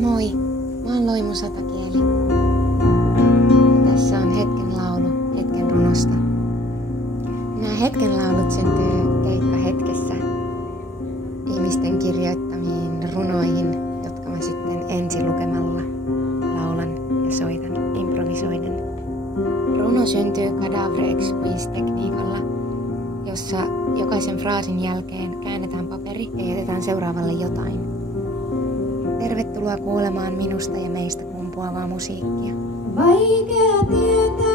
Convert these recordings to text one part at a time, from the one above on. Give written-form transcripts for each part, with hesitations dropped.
Moi, mä oon Loimu Sotakieli. Tässä on hetken laulu hetken runosta. Nämä hetken laulut syntyy keikkahetkessä ihmisten kirjoittamiin runoihin, jotka mä sitten ensin lukemalla laulan ja soitan improvisoiden. Runo syntyy cadavre exquis -tekniikalla, jossa jokaisen fraasin jälkeen käännetään paperi ja jätetään seuraavalle jotain. Tervetuloa kuulemaan minusta ja meistä kumpuavaa musiikkia. Vaikea tietää,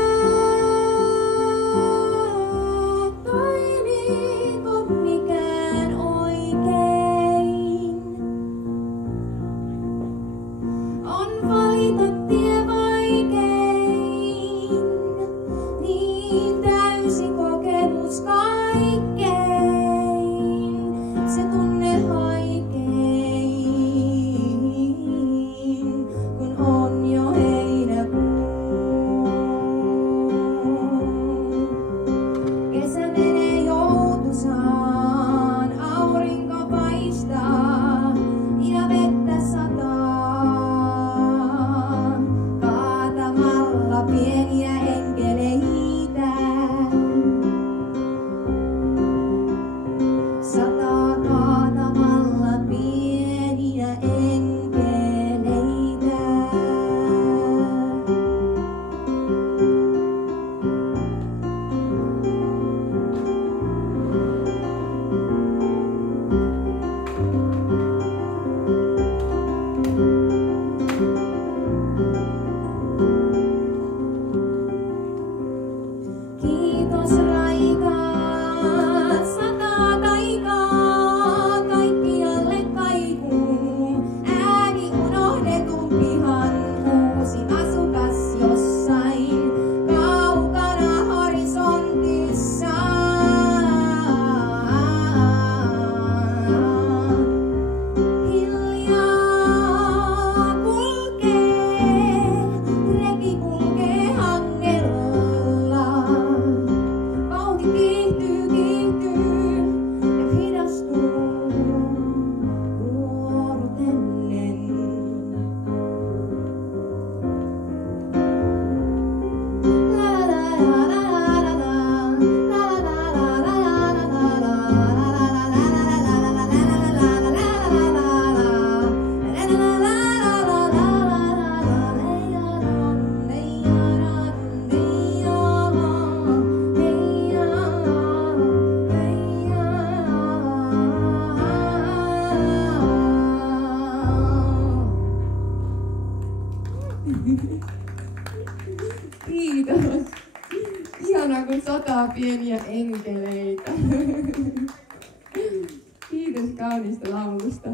toimiiko mikään oikein. On valita tie vaikein, niin täysi kokemus kaikkein. Se tunne haikein, kun on jo heinäkuu. Kesä menee joutusaan, aurinko paistaa ja vettä sataa, kaatamalla pieniä enkeleitä. Sataa kaatamalla pieniä enkeleitä. Kiitos raikas, sataa taikaa, kaikkialle kaikuu. Ääni unohdetun pihan uusi asukas jossain kaukana horisontissa. Hiljaa kulkee, reki kulkee hangella. Vauhti kiihtyy ja hidastuu vuorotellen. Kiitos. Ihanaa, kun sataa pieniä enkeleitä. Kiitos kaunista laulusta.